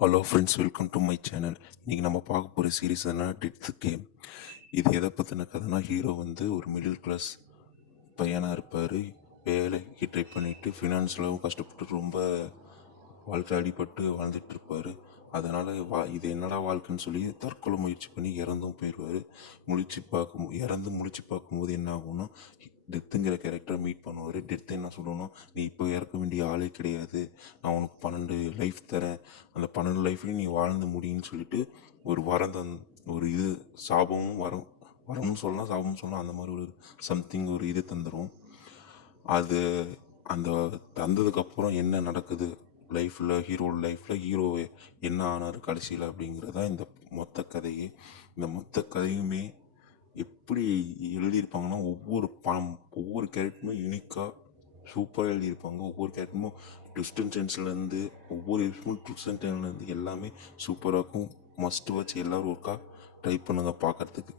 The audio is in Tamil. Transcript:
Hello friends, welcome to my channel. இன்றைக்கி நம்ம பார்க்க போகிற சீரீஸ் என்ன, டெத் கேம். இது எதை பற்றின கதைனா, ஹீரோ ஒரு மிடில் கிளாஸ் பையனாக இருப்பார். வேலைக்கு ட்ரை பண்ணிவிட்டு ஃபினான்ஷியலாகவும் கஷ்டப்பட்டு ரொம்ப வாழ்க்கை அடிபட்டு வாழ்ந்துட்டுருப்பார். அதனால் இது என்னடா வாழ்க்கைன்னு சொல்லி தற்கொலை முயற்சி பண்ணி இறந்தும் போயிடுவார். முழிச்சு பார்க்கும்போது என்ன ஆகும்னா, டெத்துங்கிற கேரக்டரை மீட் பண்ணுவார். டெத்து என்ன சொல்லணும், நீ இப்போ இறக்க வேண்டிய ஆளே கிடையாது, நான் உனக்கு 12 லைஃப் தரேன், அந்த 12 லைஃப்லையும் நீ வாழ்ந்து முடியும்னு சொல்லிட்டு ஒரு வரம் ஒரு இது சாபமும் வரம்னு சொல்லலாம், சாபம்னு சொல்லலாம், அந்த மாதிரி ஒரு சம்திங் ஒரு இது தந்துடும். அது அந்த தந்ததுக்கப்புறம் என்ன நடக்குது ஹீரோட லைஃப்பில் ஹீரோ என்ன ஆனார் கடைசியில் அப்படிங்கிறதான் இந்த மொத்த கதையே. இந்த மொத்த கதையுமே எப்படி எழுதியிருப்பாங்கன்னா, ஒவ்வொரு கேரக்டருமே யூனிக்காக சூப்பராக எழுதியிருப்பாங்க. ஒவ்வொரு கேரக்டரும் ட்விஸ்ட் அண்ட் சென்ஸ்லேருந்து எல்லாமே சூப்பராக இருக்கும். மஸ்ட் வாட்ச், எல்லோரும் ஒருக்கா ட்ரை பண்ணுங்கள் பார்க்குறதுக்கு.